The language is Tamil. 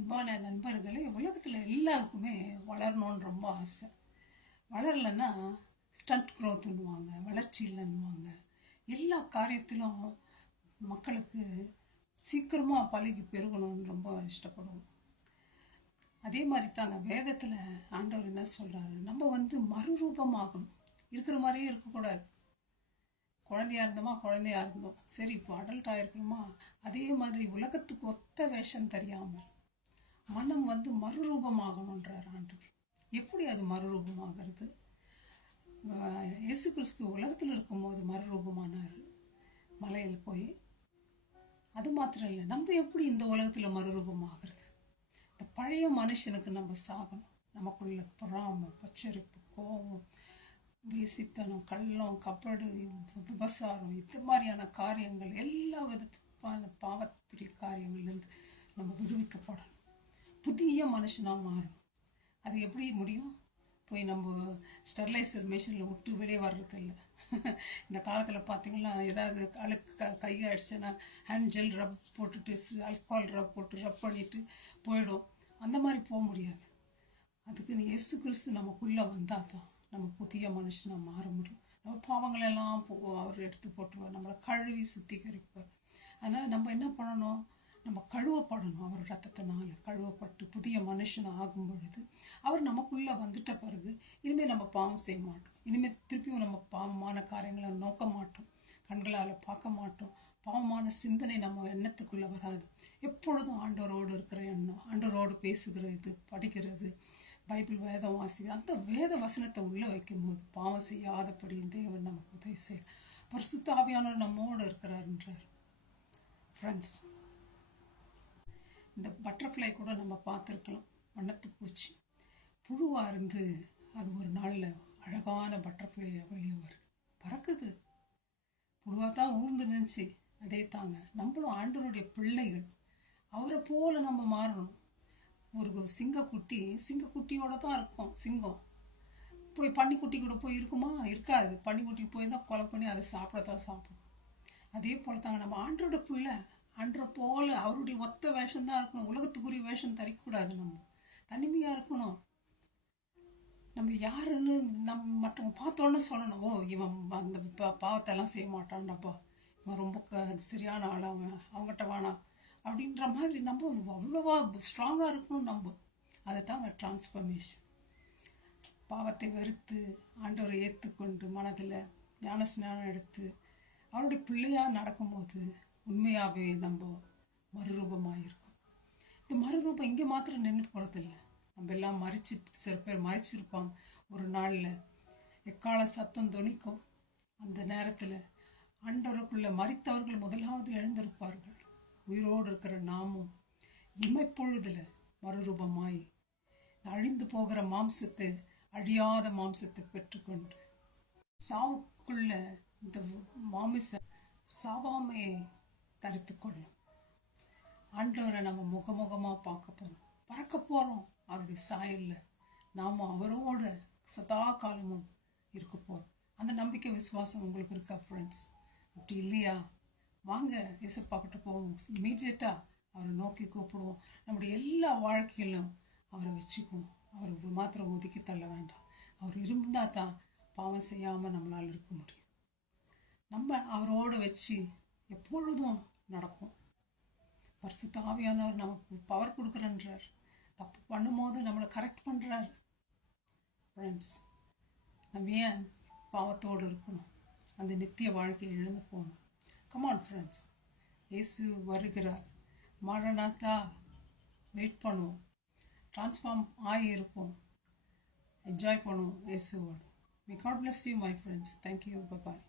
அன்பான நண்பர்களே, உலகத்தில் எல்லாருக்குமே வளரணும்னு ரொம்ப ஆசை. வளரலைன்னா ஸ்டண்ட் க்ரோத்துன்னுவாங்க, வளர்ச்சி இல்லைன்னுவாங்க. எல்லா காரியத்திலும் மக்களுக்கு சீக்கிரமாக பழகி பெருகணும்னு ரொம்ப இஷ்டப்படுவோம். அதே மாதிரி தாங்க வேதத்தில் ஆண்டவர் என்ன சொல்கிறாரு, நம்ம மறுரூபமாகணும். இருக்கிற மாதிரியே இருக்கக்கூடாது. குழந்தையா இருந்தோமா குழந்தையா இருந்தோம், சரி இப்போ அடல்ட் ஆகிருக்கிறோமா அதே மாதிரி உலகத்துக்கு ஒத்த வேஷம் தெரியாமல் மனம் மறுரூபமாகணுன்றார் ஆண்டவர். எப்படி அது மறுரூபமாகிறது? இயேசு கிறிஸ்து உலகத்தில் இருக்கும்போது மறுரூபமானார் மலையில் போய். அது மாத்திரம் இல்லை, நம்ம எப்படி இந்த உலகத்தில் மறுரூபமாகிறது? இந்த பழைய மனுஷனுக்கு நம்ம சாகணும். நமக்குள்ள பொறாமை, பச்சரிப்பு, கோபம், வேசித்தனம், கள்ளம், கபடு, விபசாரம், இது மாதிரியான காரியங்கள், எல்லா விதமான பாவத்துடைய காரியங்கள்லேருந்து நம்ம விடுவிக்கப்படணும். புதிய மனுஷனாக மாறணும். அது எப்படி முடியும்? போய் நம்ம ஸ்டெர்லைசர் மிஷினில் விட்டு வெளியே வர்றது இல்லை. இந்த காலத்தில் பார்த்திங்கன்னா ஏதாவது அழுக்கு கையை அடிச்சேன்னா ஹேண்ட் ஜெல் ரப் போட்டுட்டு ஆல்கஹால் ரப் போட்டு ரப் பண்ணிவிட்டு போயிடும். அந்த மாதிரி போக முடியாது. அதுக்கு இயேசு கிறிஸ்து நமக்குள்ளே வந்தால் தான் நம்ம புதிய மனுஷனாக மாற முடியும். நம்ம பாவங்களெல்லாம் அவர் எடுத்து போட்டுருவார், நம்மளை கழுவி சுத்திகரிப்பார். அதனால் நம்ம என்ன பண்ணணும்? நம்ம கழுவப்படணும். அவர் ரத்தத்தினால கழுவப்பட்டு புதிய மனுஷனை ஆகும் பொழுது அவர் நமக்குள்ளே வந்துட்ட பிறகு இனிமேல் நம்ம பாவம் செய்ய மாட்டோம். இனிமேல் திருப்பியும் நம்ம பாவமான காரியங்களை நோக்க மாட்டோம், கண்களால் பார்க்க மாட்டோம். பாவமான சிந்தனை நம்ம எண்ணத்துக்குள்ளே வராது. எப்பொழுதும் ஆண்டவரோடு இருக்கிற எண்ணம், ஆண்டவரோடு பேசுகிறது, படிக்கிறது, பைபிள் வேதம் வாசிக்கிறது. அந்த வேத வசனத்தை உள்ளே வைக்கும்போது பாவம் செய்யாதபடி தேவன் நமக்கு உதவி செய்ய பரிசுத்த ஆவியானவர் நம்மோடு இருக்கிறார்ன்றார். ஃப்ரெண்ட்ஸ், இந்த பட்டர்ஃப்ளை கூட நம்ம பார்த்துருக்கலாம். வண்ணத்து பூச்சி புழுவாக இருந்து அது ஒரு நாளில் அழகான பட்டர்ஃப்ளை வெளியே வருது, பறக்குது. புழுவாக தான் ஊர்ந்து நினச்சி. அதே தாங்க நம்மளும் ஆண்டவருடைய பிள்ளைகள். அவரை போல நம்ம மாறணும். ஒரு சிங்கக்குட்டியோட தான் இருக்கும். சிங்கம் போய் பன்னிக்குட்டி கூட போய் இருக்குமா? இருக்காது. பன்னிக்குட்டி போய் தான் கொலை பண்ணி அதை சாப்பிடும். அதே போல தாங்க நம்ம ஆண்டோட பிள்ளை. அன்ற போல அவருடைய ஒத்த வேஷம் தான் இருக்கணும். உலகத்துக்குரிய வேஷம் தரிக்கூடாது. நம்ம தனிமையாக இருக்கணும். நம்ம யாருன்னு மற்றவங்க பார்த்தோன்னு சொல்லணும், ஓ இவன் அந்த பாவத்தெல்லாம் செய்ய மாட்டான்டாப்பா, இவன் ரொம்ப சரியான ஆள், அவங்ககிட்ட வேணாம் அப்படின்ற மாதிரி நம்ம அவ்வளோவா ஸ்ட்ராங்காக இருக்கணும். நம்ம அதை தாங்க டிரான்ஸ்ஃபர்மேஷன். பாவத்தை வெறுத்து ஆண்டவரை ஏற்றுக்கொண்டு மனதில் ஞான ஸ்நானம் எடுத்து அவருடைய பிள்ளையாக நடக்கும்போது உண்மையாகவே நம்ம மறுரூபமாயிருக்கோம். இந்த மறுரூபம் இங்கே மாத்திரம் நின்று போகிறதில்ல. நம்ம எல்லாம் சில பேர் மறைச்சிருப்பாங்க. ஒரு நாளில் எக்கால சத்தம் தொனிக்கும். அந்த நேரத்தில் ஆண்டவருக்குள்ள மறித்தவர்கள் முதலாவது எழுந்திருப்பார்கள். உயிரோடு இருக்கிற நாமும் இமைப்பொழுதில் மறுரூபமாய் அழிந்து போகிற மாம்சத்தை, அழியாத மாம்சத்தை பெற்றுக்கொண்டு சாவுக்குள்ள இந்த மாமிச சாவாமையை தரித்து கொள்ளும். ஆண்டவரை நம்ம முகமுகமாக பார்க்க போகிறோம், பறக்க போகிறோம். அவருடைய சாயலில் நாம் அவரோட சதா காலமும் இருக்க போகிறோம். அந்த நம்பிக்கை விசுவாசம் உங்களுக்கு இருக்கா ஃப்ரெண்ட்ஸ்? அப்படி இல்லையா, வாங்க இயேசுப்பாக்கிட்ட போவோம். இமீடியட்டாக அவரை நோக்கி கூப்பிடுவோம். நம்முடைய எல்லா வாழ்க்கையிலும் அவரை வச்சுக்குவோம். அவர் மாத்திரம் ஒதுக்கி தள்ள வேண்டாம். அவர் இருந்தால் தான் பாவம் செய்யாமல் நம்மளால் இருக்க முடியும். நம்ம அவரோடு வச்சு எப்பொழுதும் நடக்கும். பரிசுத்த ஆவியானவர் நமக்கு பவர் கொடுக்குறன்றார். தப்பு பண்ணும்போது நம்மளை கரெக்ட் பண்ணுறார். ஃப்ரெண்ட்ஸ், நம்ம ஏன் பாவத்தோடு இருக்கணும்? அந்த நித்திய வாழ்க்கையை இழந்து போகணும். கமான் ஃப்ரெண்ட்ஸ், இயேசு வருகிறார். மாரநாத்தா, வெயிட் பண்ணுவோம். ட்ரான்ஸ்ஃபார்ம் ஆகியிருப்போம். என்ஜாய் பண்ணுவோம் இயேசுவோடு. May God bless you, my friends. Thank you. Bye-bye.